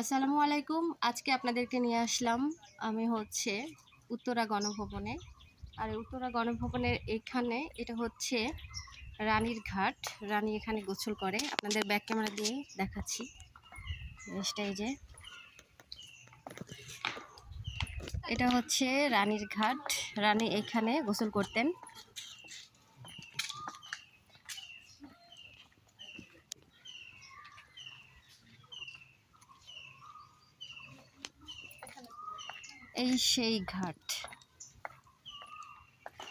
আসসালামু আলাইকুম। আজকে আপনাদেরকে নিয়ে আসলাম আমি হচ্ছে উত্তরা গণভবনে। আর উত্তরা গণভবনের এখানে এটা হচ্ছে রানীর ঘাট। রানী এখানে গোসল করে। আপনাদের ব্যাক ক্যামেরা দিয়ে দেখাচ্ছি জিনিসটা। এই যে এটা হচ্ছে রানীর ঘাট। রানী এখানে গোসল করতেন। এই সেই ঘাট,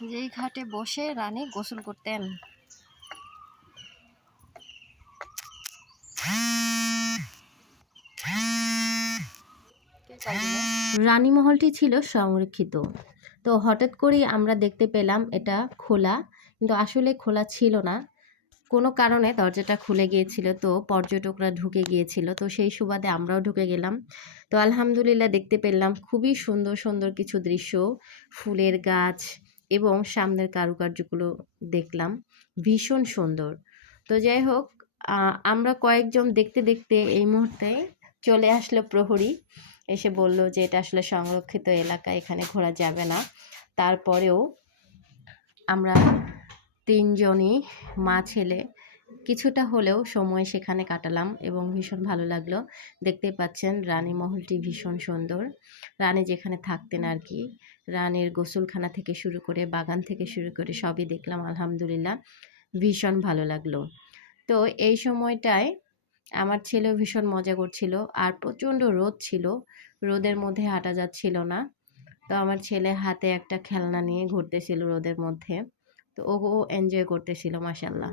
যেই ঘাটে বসে রানী গোসল করতেন। রানীমহলটি ছিল সংরক্ষিত। তো হঠাৎ করেই আমরা দেখতে পেলাম এটা খোলা, কিন্তু আসলে খোলা ছিল না। কোনো কারণে দরজাটা খুলে গিয়েছিল, তো পর্যটকরা ঢুকে গিয়েছিল, তো সেই সুবাদে আমরাও ঢুকে গেলাম। তো আলহামদুলিল্লাহ দেখতে পেলাম খুবই সুন্দর সুন্দর কিছু দৃশ্য, ফুলের গাছ এবং সামনের কারুকার্যগুলো দেখলাম ভীষণ সুন্দর। তো যাই হোক, আমরা কয়েকজন দেখতে দেখতে এই মুহূর্তে চলে আসলো প্রহরী, এসে বলল যে এটা আসলে সংরক্ষিত এলাকা, এখানে ঘোরা যাবে না। তারপরেও আমরা তিনজনই মা ছেলে কিছুটা হলেও সময় সেখানে কাটালাম এবং ভীষণ ভালো লাগলো। দেখতেই পাচ্ছেন রানী মহলটি ভীষণ সুন্দর। রানী যেখানে থাকতেন আর কি, রানীর গোসলখানা থেকে শুরু করে বাগান থেকে শুরু করে সবই দেখলাম আলহামদুলিল্লাহ, ভীষণ ভালো লাগলো। তো এই সময়টায় আমার ছেলেও ভীষণ মজা করছিল, আর প্রচণ্ড রোদ ছিল, রোদের মধ্যে হাঁটা যাচ্ছিল না। তো আমার ছেলে হাতে একটা খেলনা নিয়ে ঘুরতেছিল রোদের মধ্যে, তো ও এনজয় করতেছিল মাশাল্লাহ।